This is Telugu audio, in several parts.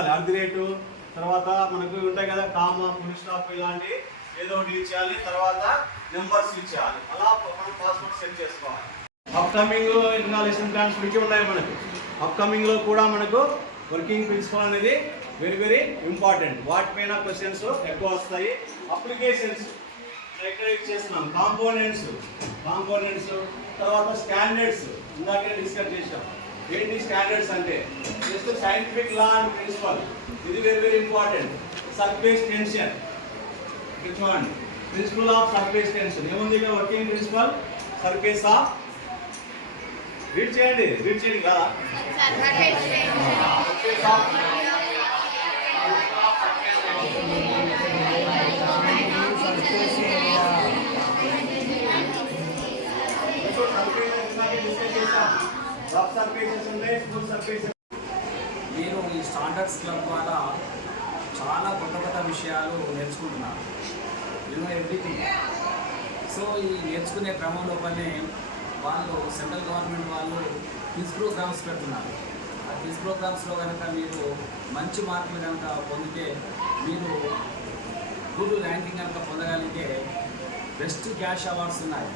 ఉండాలి. అర్ధి రేటు తర్వాత మనకు ఉంటాయి కదా, కామా ఫుల్ స్టాప్ ఇలాంటి ఏదో ఒకటి ఇచ్చేయాలి. తర్వాత నెంబర్స్ ఇచ్చేయాలి. అలా మనం పాస్వర్డ్ సెట్ చేసుకోవాలి. అప్కమింగ్ ఇంకా లెసన్ ప్లాన్స్ ఉడికి ఉన్నాయి మనకు. అప్కమింగ్లో కూడా మనకు వర్కింగ్ ప్రిన్సిపల్ అనేది వెరీ వెరీ ఇంపార్టెంట్. వాటిపైన క్వశ్చన్స్ ఎక్కువ వస్తాయి. అప్లికేషన్స్ ఎక్కడ చేస్తున్నాం, కాంపోనెంట్స్ తర్వాత స్టాండర్డ్స్ ఇందాకే డిస్కస్ చేసాం. ఏంటి స్టాండర్డ్స్ అంటే just scientific law and principle, ఇది very very important. Surface tension చూడండి, ప్రిన్సిపల్ ఆఫ్ సర్ఫేస్ టెన్షన్ ఏముంది ఇక working principle surface of read చేయండి కదా మీరు ఈ స్టాండర్డ్స్ క్లబ్ ద్వారా చాలా కొత్త విషయాలు నేర్చుకుంటున్నారు. ఎవ్రీథింగ్. సో ఈ నేర్చుకునే క్రమం లోపలనే వాళ్ళు సెంట్రల్ గవర్నమెంట్ వాళ్ళు క్విజ్ ప్రోగ్రామ్స్ పెడుతున్నారు. ఆ క్విజ్ ప్రోగ్రామ్స్లో కనుక మీరు మంచి మార్కులు కనుక పొందితే, మీరు గుడ్ ర్యాంకింగ్ కనుక పొందగలిగితే బెస్ట్ క్యాష్ అవార్డ్స్ ఉన్నాయి.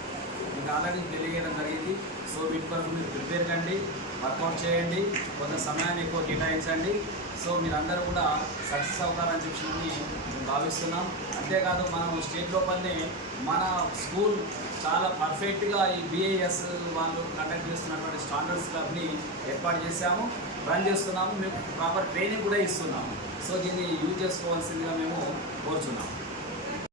మీకు ఆల్రెడీ తెలియజేయడం జరిగింది. సో వీటి కొరకు మీరు ప్రిపేర్ కండి, వర్కౌట్ చేయండి, కొంత సమయాన్ని ఎక్కువ కేటాయించండి. సో మీరందరూ కూడా సక్సెస్ అవుతారని చెప్పి మేము భావిస్తున్నాం. అంతేకాదు మనం స్టేట్ లోపలనే మన స్కూల్ చాలా పర్ఫెక్ట్గా ఈ BIS వాళ్ళు కండక్ట్ చేస్తున్నటువంటి స్టాండర్డ్స్ క్లబ్ని ఏర్పాటు చేశాము, రన్ చేస్తున్నాము. మేము ప్రాపర్ ట్రైనింగ్ కూడా ఇస్తున్నాము. సో దీన్ని యూజ్ చేసుకోవాల్సిందిగా మేము కోరుచున్నాము.